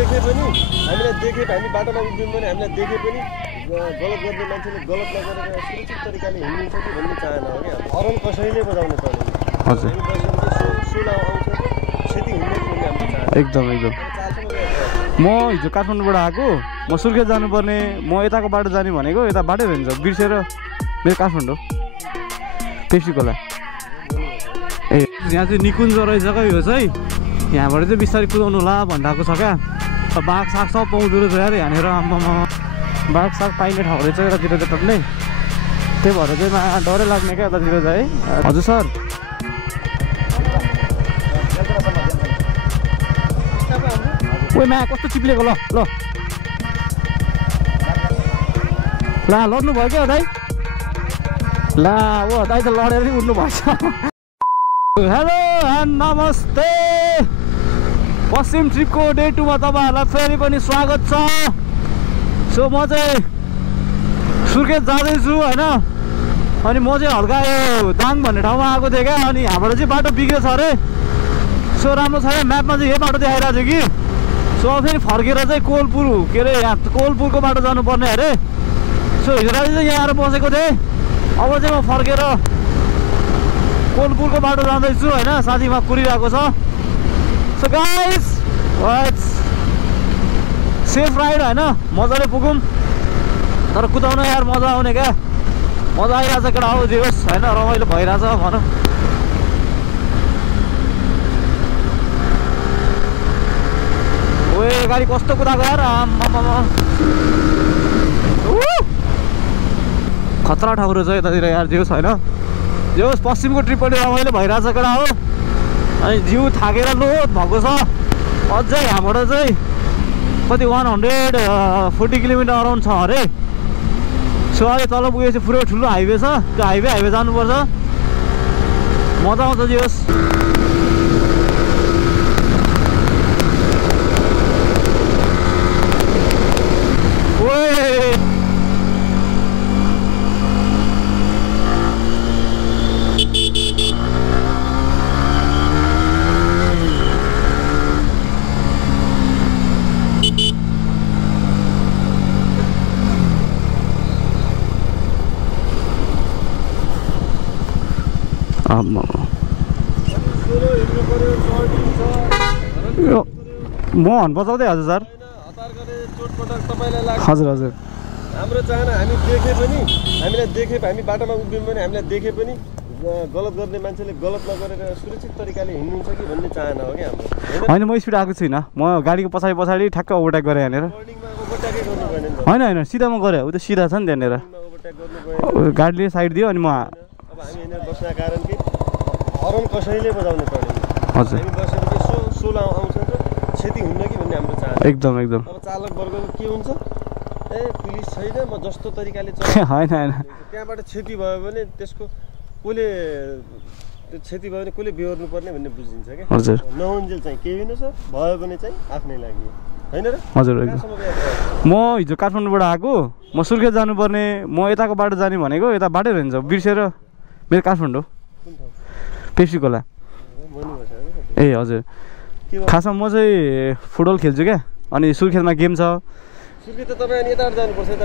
देखे पनि हामीलाई देखे हामी बाटोमा उभियौँ भने हामीलाई देखे पनि गलत गर्ने मान्छेले गलत नगरेर सुरक्षित तरिकाले हिँड्नुहुन्छ कि भन्ने चाहना हो क्या हरन कसैले बजाउनु पर्दैन हजुर सुला आउँछ क्षति हुँदैन भन्ने हाम्रो चाहना एकदम एकदम म हिजो काठमाडौँबाट आएको म सुर्खेत जानुपर्ने म यताको बाटो जाने भनेको यता बाटै रहन्छ बिर्सेर मेरो काठमाडौँ पेप्सी खोला ए यहाँ चाहिँ निकुञ्ज रहेछ क्या यो चाहिँ यहाँबाट चाहिँ बिस्तारै कुदाउनु होला भनिरहेको छ क्या बाघ साग सब पाउँदो रहेछ यार यहाँनिर आम्मामा बाघ साग पाइने ठाउँ रहेछ यतातिर जताले त्यही भएर चाहिँ डरै लाग्ने क्या यतातिर चाहिँ है हजुर सर ओइ मा कस्तो चिप्लेको ल ल ला लड्नु भयो क्या दाइ ला ओ दाइ त लडेर नि उड्नु भएछ हेलो एन्ड नमस्ते पश्चिम ट्रिपको डे 2 मा तपाईँहरूलाई फेरि पनि स्वागत छ सो म चाहिँ सुर्खेत जाँदैछु होइन अनि म चाहिँ हल्का यो दाङ भन्ने ठाउँमा आएको थिएँ क्या अनि यहाँबाट चाहिँ बाटो बिग्रेछ अरे सो राम्रो छैन म्यापमा चाहिँ यही बाटो देखाइरहेको थियो कि सो फेरि फर्केर चाहिँ कोलपुर के अरे यहाँ कोलपुरको बाटो जानुपर्ने अरे सो हिजो राति चाहिँ यहाँ आएर बसेको थिएँ अब चाहिँ म फर्केर कोलपुरको बाटो जाँदैछु होइन साथीमा कुरिरहेको छ so guys what's safe ride होइन मजाले पुगौँ तर कुदाउन यार मजा आउने क्या मजा आइरहेछ केटा हो जे होस् होइन रमाइलो भइरहेछ भनौँ ओए गाडी कस्तो कुदाएको यार आम्मामा खतरा ठाउँ रहेछ यतातिर यार जे होस् होइन जे होस् पश्चिमको ट्रिप पनि रमाइलो भइरहेछ केटा हो अनि जिउ थाकेर लोड भएको छ अझै यहाँबाट चाहिँ कति 140 किलोमिटर अराउन्ड छ अरे सो अहिले तल पुगेपछि पुरै ठुलो हाइवे छ त्यो हाइवे जानुपर्छ मजा आउँछ जे होस् म हन बजाउँदै हजुर सर हजुर हजुर हाम्रो चाहना हामी देखे पनि हामीलाई देखे हामी बाटोमा उभियौँ भने हामीलाई देखे पनि गलत गर्ने मान्छेले गलत नगरेर सुरक्षित तरिकाले हिँड्नुहुन्छ कि भन्ने चाहना हो क्या हाम्रो होइन म स्पिड आएको छुइनँ म गाडीको पछाडि ठ्याक्क ओभरटेक गरेँ यहाँनिर होइन होइन सिधा म गरेँ उ त सिधा छ नि त्यहाँनिर गाडीले साइड दियो अनि म अब हामी यहाँनिर बस्नको कारण कि हरन कसैले बजाउनु पर्दैन हजुर हामी बसेपछि सोला आउँछ क्षति हुन्न कि भन्ने हाम्रो चाहना एकदम एकदम अब चालक वर्गको के हुन्छ ए पुलिस छैन म जस्तो तरिकाले होइन होइन त्यहाँबाट क्षति भयो भने त्यसको कसले त्यो क्षति भयो भने कसले बिहोर्नु पर्ने भन्ने बुझिन्छ क्या हजुर नहुन्जेल चाहिँ केही होइन सर भयो भने चाहिँ आफ्नै लागि होइन र हजुर एकदम म हिजो काठमाडौँबाट आएको म सुर्खेत जानुपर्ने म यताको बाटो जाने भनेको यता बाटै रहन्छ बिर्सेर मेरो काठमाडौँ पेप्सी खोला ए हजुर खासमा म चाहिँ फुटबल खेल्छु क्या अनि सुर्खेतमा गेम छ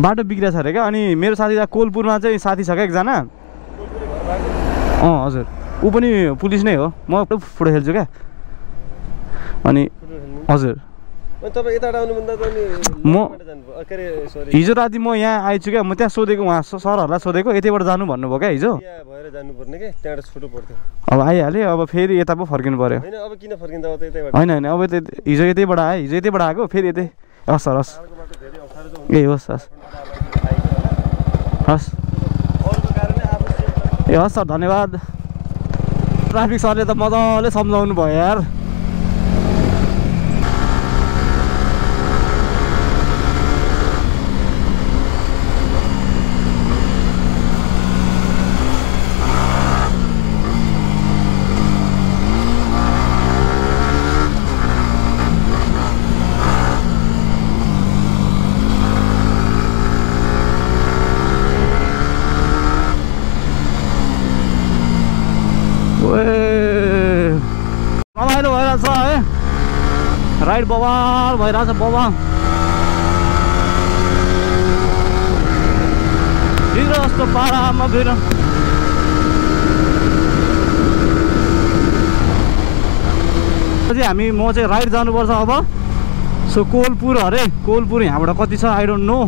बाटो बिग्रेछ अरे क्या अनि मेरो साथी कोलपुरमा चाहिँ साथी छ क्या एकजना हजुर ऊ पनि पुलिस नै हो म फुटबल खेल्छु क्या अनि हजुर म हिजो राति म यहाँ आइछु क्या म त्यहाँ सोधेको उहाँ सरहरूलाई सोधेको यतैबाट जानु भन्नुभयो क्या हिजो अब आइहालेँ अब फेरि यता पो फर्किनु पर्यो होइन होइन अब हिजो यतैबाट आएँ हिजो यतैबाट आएको फेरि यतै हस् सर हस् ए होस् हस् हस् ए हस् सर धन्यवाद ट्राफिक सरले त मजाले सम्झाउनु भयो यार रमाइलो भइरहेछ है राइड बवाल लहर भइरहेछ बबाङ हिजो जस्तो पारामा फेर म चाहिँ राइड जानुपर्छ अब सो कोलपुर अरे कोलपुर यहाँबाट कति छ आई डोन्ट नो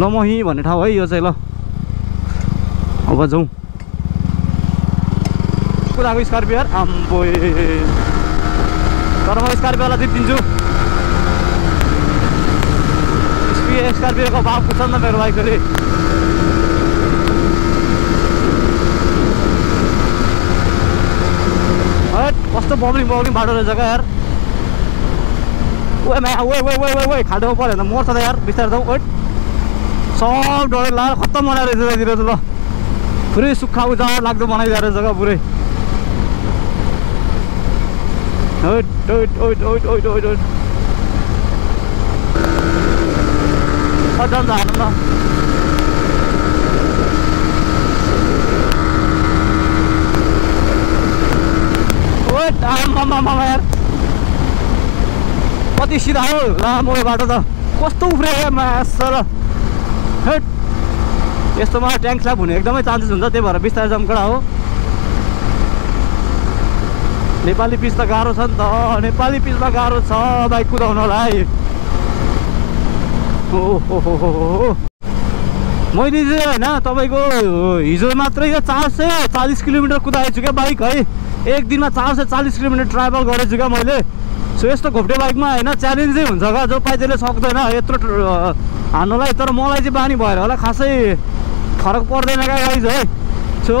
लमही भन्ने ठाउँ है यो चाहिँ ल अब जाउँ कुदाको स्कर्पियो यार आम्बो तर म स्कर्पियोलाई जितिदिन्छु स्कर्पियोको भाव पुग्छ नि त मेरो बाइकले कस्तो बब्लिङ बाटो रहेछ क्या यार ओ खाल्टोमा पऱ्यो भने त मर्छ त यार बिस्तारै जाउँ वेट सब डढेर लगाएर खत्तम बनाएर यतातिर त ल पुरै सुक्खा उजाड लाग्दो बनाइदिएर रहेछ क्या पुरै जान्छ हाल्नु न यार कति सिधा हो लामो बाटो त कस्तो उफ्रियो मासर हेट यस्तोमा ट्याङ्क स्ल्याप हुने एकदमै चान्सेस हुन्छ त्यही भएर बिस्तारै जम्कडा हो नेपाली पिच त गाह्रो छ नि त नेपाली पिचमा गाह्रो छ बाइक कुदाउनलाई ओहो मैले चाहिँ होइन तपाईँको हिजो मात्रै यो 440 किलोमिटर कुदाएको छु क्या बाइक है एक दिनमा 440 किलोमिटर ट्राभल गरेको छु क्या मैले सो यस्तो घोप्टे बाइकमा होइन च्यालेन्जै हुन्छ क्या जो पाइ त्यसले सक्दैन यत्रो हान्नुलाई तर मलाई चाहिँ बानी भएर होला खासै फरक पर्दैन क्या गाइज है सो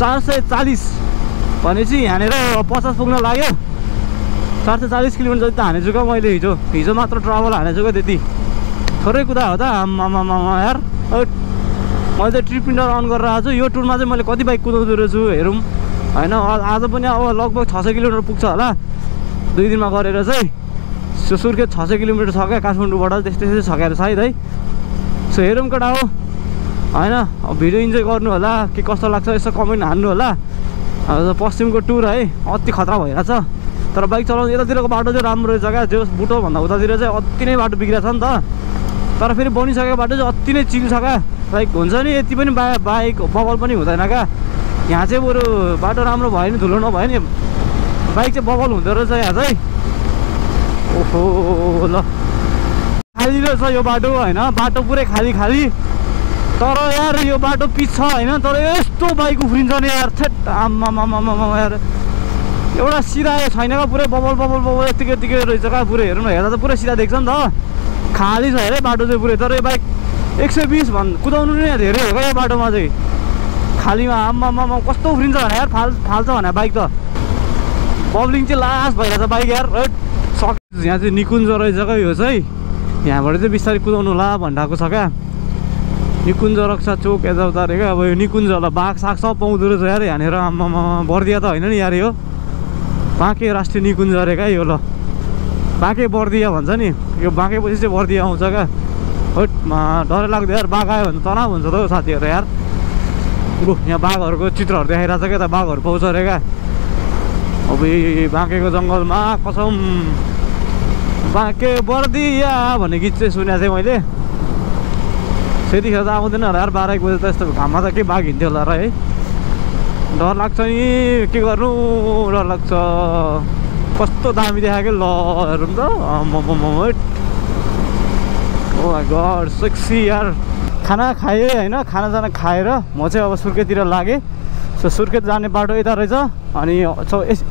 440 भनेपछि यहाँनिर 50 पुग्न लाग्यो 440 किलोमिटर जति त हानेछु क्या मैले हिजो मात्र ट्राभल हानेछु क्या त्यति थोरै कुदा हो त आम्मामा यार मैले चाहिँ ट्रिप इन्डर अन गरेर आएको छु यो टुरमा चाहिँ मैले कति बाइक कुदाउँदो रहेछु हेरौँ होइन आज पनि अब लगभग 600 किलोमिटर पुग्छ होला 2 दिनमा गरेर चाहिँ सो सुर्खेत 600 किलोमिटर छ क्या काठमाडौँबाट त्यस्तै छ क्या सायद है सो हेरौँ केटा हो होइन भिडियो इन्जोय गर्नु होला के कस्तो लाग्छ यसो कमेन्ट हान्नु होला पश्चिमको टुर है अति खतरा भइरहेछ तर बाइक चलाउनु यतातिरको बाटो चाहिँ राम्रो रहेछ क्या जो बुटोभन्दा उतातिर चाहिँ अति नै बाटो बिग्रेको छ नि त तर फेरि बनिसकेको बाटो चाहिँ अति नै चिल छ क्या बाइक हुन्छ नि यति पनि बाइक बबल पनि हुँदैन क्या यहाँ चाहिँ बरु बाटो राम्रो भयो नि धुलो नभयो नि बाइक चाहिँ बबल हुँदो रहेछ यहाँ चाहिँ ओहो ल खाली रहेछ यो बाटो होइन बाटो पुरै खाली तर यार यो बाटो पिच छ होइन तर यस्तो बाइक उफ्रिन्छ नि यार थेट आम्मामा यार एउटा सिधा छैन क्या पुरै बबल यतिकै रहेछ क्या पुरै हेर्नु हेर्दा त पुरै सिधा देख्छ नि त खाली छ अरे बाटो चाहिँ पुरै तर यो बाइक 120 कुदाउनु नै धेरै हो क्या यो बाटोमा चाहिँ खालीमा आम्मामा कस्तो उफ्रिन्छ भने यार फाल्छ भने बाइक त बब्लिङ चाहिँ लास्ट भइरहेछ बाइक यार यहाँ चाहिँ निकुञ्ज रहेछ क्या यो चाहिँ यहाँबाट चाहिँ बिस्तारै कुदाउनु होला भनिरहेको छ क्या निकुञ्ज रक्षा चोक यताउता अरे क्या अब यो निकुञ्जहरूलाई बाघ साग सब पाउँदो रहेछ यार यहाँनिर आम्मामा बर्दिया त होइन नि यार यो बाँके राष्ट्रिय निकुञ्ज अरे क्या यो ल बाँके बर्दिया भन्छ नि यो बाँकेपछि चाहिँ बर्दिया आउँछ क्या होटमा डरै लाग्दो यार बाघ आयो भने तनाव हुन्छ त हौ साथीहरू यार लु यहाँ बाघहरूको चित्रहरू देखाइरहेको छ क्या त बाघहरू पाउँछ अरे क्या अब बाँकेको जङ्गलमा कसम बाँके बर्दिया भन्ने गीत चाहिँ सुनेको थिएँ मैले त्यतिखेर त आउँदैन होला यार 12-1 बजे त यस्तो घाममा त के बाघ हिँड्थ्यो होला र है डर लाग्छ नि के गर्नु डर लाग्छ कस्तो दामी देखाएको ल हेरौँ त ओ माई गॉड सेक्सी यार खाना खाएँ होइन खानासाना खाएर म चाहिँ अब सुर्खेततिर लागेँ सो सुर्खेत जाने बाटो यता रहेछ अनि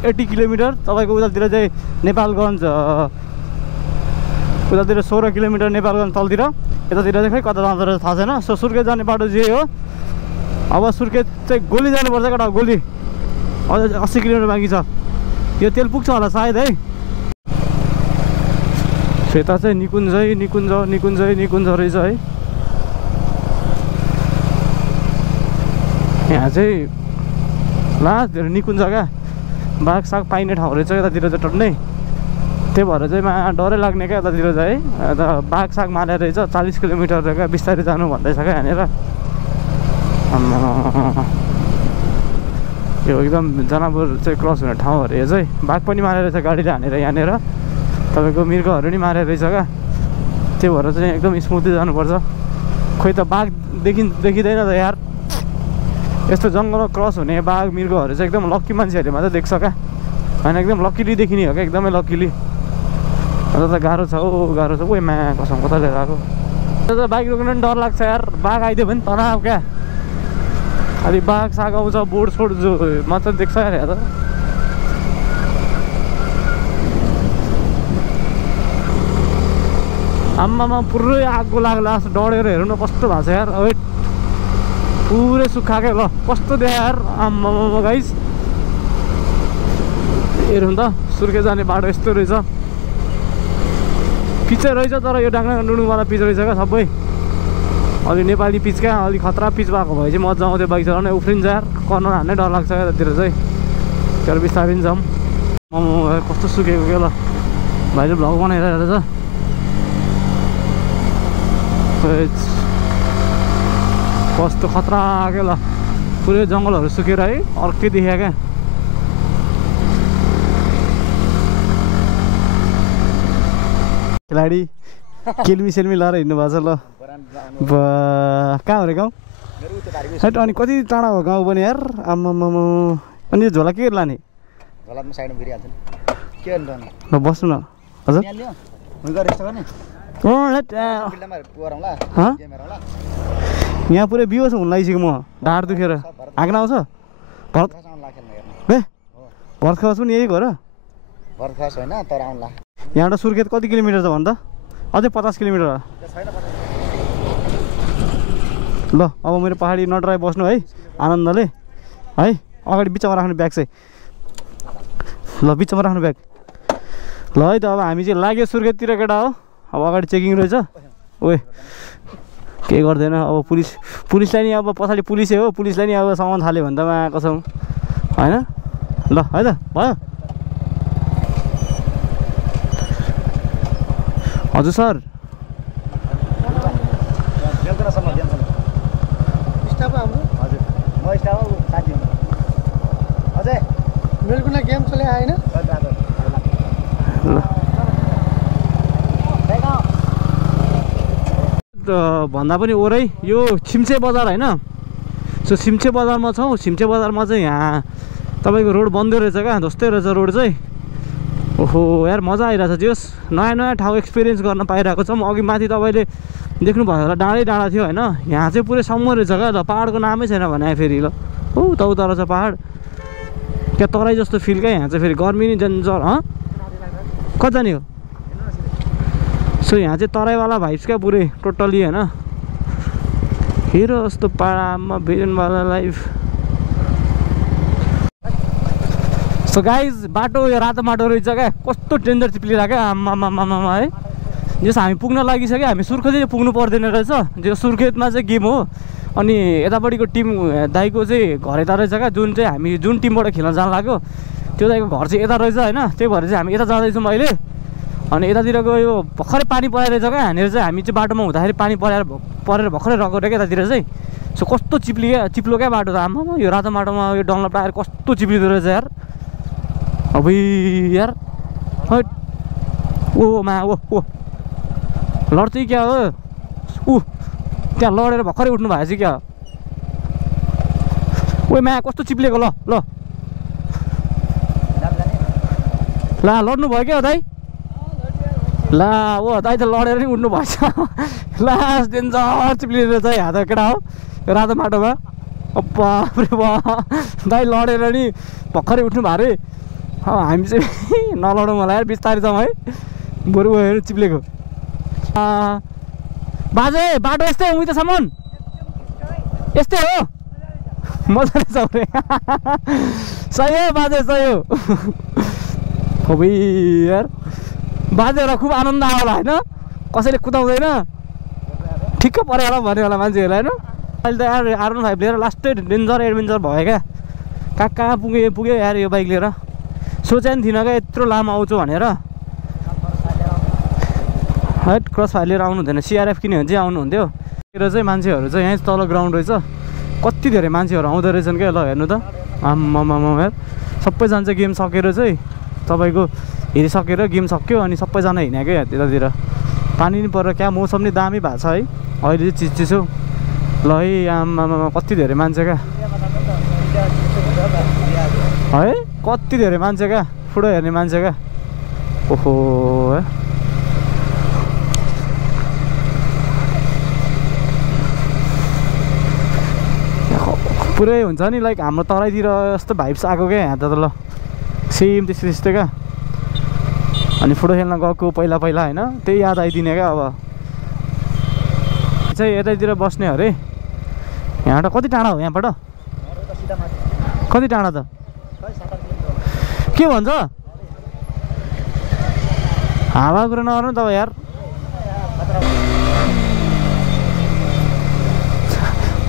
80 किलोमिटर तपाईँको उतातिर चाहिँ नेपालगञ्ज उतातिर 16 किलोमिटर नेपालगञ्ज तलतिर यतातिर चाहिँ खै कता जाँदो रहेछ थाहा छैन सो सुर्खेत जाने बाटो जे हो अब सुर्खेत चाहिँ गोली जानुपर्छ केटा गोली अझ 80 किलोमिटर बाँकी छ यो तेल पुग्छ होला सायद है यता चाहिँ निकुञ्ज रहेछ है यहाँ चाहिँ लास्ट धेरै निकुञ्ज क्या बाघ साग पाइने ठाउँ रहेछ यतातिर चाहिँ टन्नै त्यही भएर चाहिँ डरै लाग्ने क्या यतातिर चाहिँ है बाघ साग मारेर रहेछ 40 किलोमिटर क्या बिस्तारै जानु भन्दैछ क्या यहाँनिर यो एकदम जनावर चाहिँ क्रस हुने ठाउँहरू यो चाहिँ बाघ पनि मारेर रहेछ गाडीले हानेर यहाँनिर तपाईँको मृगहरू नि मारेर रहेछ क्या त्यो भएर चाहिँ एकदम स्मुथली जानुपर्छ खोइ त बाघ देखिँदैन त यार यस्तो जङ्गलमा क्रस हुने बाघ मृगहरू चाहिँ एकदम लक्की मान्छेहरूले मात्रै देख्छ क्या होइन एकदम लक्कीली देखिने हो क्या एकदमै लक्कीली अन्त त गाह्रो छ गाह्रो छ मा कसम कता लिएर आएको त बाइक रोक्नु पनि डर लाग्छ यार बाघ आइदियो भने तनाव क्या अलि बाघ साग आउँछ बोर्ड सोड जो मात्र देख्छ यार यहाँ त आम्मामा पुरै आगो लाग्ला जस्तो डढेर हेर्नु न कस्तो भएको छ यार अब पुरै सुक्खाकै ल कस्तो देखायो यार आम्मामा गाइस हेरौँ त सुर्खे जाने बाटो यस्तो रहेछ पिचै रहेछ तर यो डाङ्गा डुडुङवाला पिच रहेछ क्या सबै अलि नेपाली पिच क्या अलि खतरा पिच भएको भए चाहिँ मजा आउँथ्यो बाइक चलाउनु उफ्रिन्छ यार कर्नर हान्नै डर लाग्छ यतातिर चाहिँ तर बिस्तारै पनि जाउँ कस्तो सुकेको क्या ल भाइले भ्लग बनाइरहेको रहेछ कस्तो खतरा क्या ल पुरै जङ्गलहरू सुकेर है अर्कै देखियो क्या खेलाडी केल्मी सेल्मी लाएर हिँड्नु भएको छ ल कहाँ हो रे गाउँ अनि कति टाढा हो गाउँ पनि यार आम्मामा अनि यो झोला के लाने ल बस्नु न हजुर यहाँ पुरै बिहोस हुन लागिसक्यो म ढाड दुखेर हाँक्न आउँछ भर्खर पनि यही हो र यहाँबाट सुर्खेत कति किलोमिटर छ भन् त अझै 50 किलोमिटर ल अब मेरो पहाडी नटराई बस्नु है आनन्दले है अगाडि बिचमा राख्नु ब्याग चाहिँ ल बिचमा राख्नु ब्याग ल है त अब हामी चाहिँ लाग्यो सुर्खेततिर केटा हो अब अगाडि चेकिङ रहेछ ओए के गर्दैन अब पुलिसलाई नि अब पछाडि पुलिसै हो पुलिसलाई नि अब सामान थाल्यो भने त मा कसम होइन ल है त भयो हजुर सर गेम चले आएन भन्दा पनि ओरै यो छिम्चे बजार होइन सो छिम्चे बजारमा छौँ छिम्चे बजारमा चाहिँ यहाँ तपाईँको रोड बन्दै रहेछ क्या जस्तै रहेछ रोड चाहिँ ओहो यार मजा आइरहेछ जोस् नयाँ नयाँ ठाउँ एक्सपिरियन्स गर्न पाइरहेको छौँ अघि माथि तपाईँले देख्नुभयो होला डाँडै डाँडा थियो होइन यहाँ चाहिँ पुरै सम्म रहेछ क्या ल पाहाडको नामै छैन भने फेरि ल हो त उता रहेछ पाहाड क्या तराई जस्तो फिल क्या यहाँ चाहिँ फेरि गर्मी नि डेन्जर कता जाने हो सो यहाँ चाहिँ तराईवाला भाइब्स क्या पुरै टोटली होइन हेर जस्तो पाहाडमा भिजनवाला लाइफ सो गाइज बाटो यो रातो माटो रहेछ क्या कस्तो डेन्जर चिप्लिरहेको क्या आमामामा है जस हामी पुग्न लागिसक्यो हामी सुर्खेत पुग्नु पर्दैन रहेछ जो सुर्खेतमा चाहिँ गेम हो अनि यतापट्टिको टिम दाइको चाहिँ घर यता रहेछ क्या जुन चाहिँ हामी जुन टिमबाट खेल्न जान लाग्यो त्यो दाइको घर चाहिँ यता रहेछ होइन त्यही भएर चाहिँ हामी यता जाँदैछौँ अहिले अनि यतातिरको यो भर्खरै पानी परेर क्या यहाँनिर चाहिँ हामी चाहिँ बाटोमा हुँदाखेरि पानी परेर भर्खरै रहेको क्या यतातिर चाहिँ सो कस्तो चिप्लो क्या बाटो त आम्मामा यो रातो माटोमा यो डनलप टायर कस्तो चिप्लिँदो रहेछ यार अब यार ओ मा ओ लड्छ कि क्या हो त्यहाँ लडेर भर्खरै उठ्नु भएको चाहिँ क्या ओ मा कस्तो चिप्लेको ल ल ला लड्नु भयो क्या दाइ ला ओ दाइ त लडेर नि उठ्नु भएछ लास्ट डेन्जर चिप्लिएर चाहिँ हात केटा हो यो रातो माटोमा बाफ्रे बा दाइ लडेर नि भर्खरै उठ्नु भयो अरे हामी चाहिँ नलडौँ होला यार बिस्तारै जाउँ है बरु हेर चिप्लेको बाजे बाटो यस्तै हो उतासम्म यस्तै हो मजाले छ रे सही हो बाजे सही हो अब यार बाजेहरूलाई खुब आनन्द आयो होला होइन कसैले कुदाउँदैन ठिक्क पऱ्यो होला भन्यो होला मान्छेहरूलाई होइन अहिले त यार R15 लिएर लास्टै डेन्जर एडभेन्चर भयो क्या कहाँ पुग्यो यार यो बाइक लिएर सोचे नि थिइनँ क्या यत्रो लामो आउँछु भनेर है क्रस फायर लिएर आउनु हुँदैन CRF किन्यो भने चाहिँ आउनुहुन्थ्यो र चाहिँ मान्छेहरू चाहिँ यहीँ तल ग्राउन्ड रहेछ कति धेरै मान्छेहरू आउँदो रहेछन् क्या ल हेर्नु त आम्मामामा यार सबैजना चाहिँ गेम सकेर चाहिँ तपाईँको हेरिसकेर गेम सक्यो अनि सबैजना हिँड्यो क्या त्यतातिर पानी नि परेर क्या मौसम नि दामी भएको छ है अहिले चाहिँ चिसो ल है आम्मामा कति धेरै मान्छे क्या है कति धेरै मान्छे क्या फुटो हेर्ने मान्छे क्या ओहो पुरै हुन्छ नि लाइक हाम्रो तराईतिर यस्तो भाइब्स आएको क्या यहाँ त ल सेम त्यस्तो त्यस्तो क्या अनि फुटबल खेल्न गएको पहिला पहिला होइन त्यही याद आइदिने क्या अब चाहिँ यतैतिर बस्ने अरे यहाँबाट कति टाढा हो यहाँबाट कति टाढा त के भन्छ हावा कुरो नगर्नु तपाईँ यार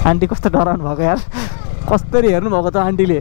आन्टी कस्तो डराउनु भएको यार कसरी हेर्नु भएको त आन्टीले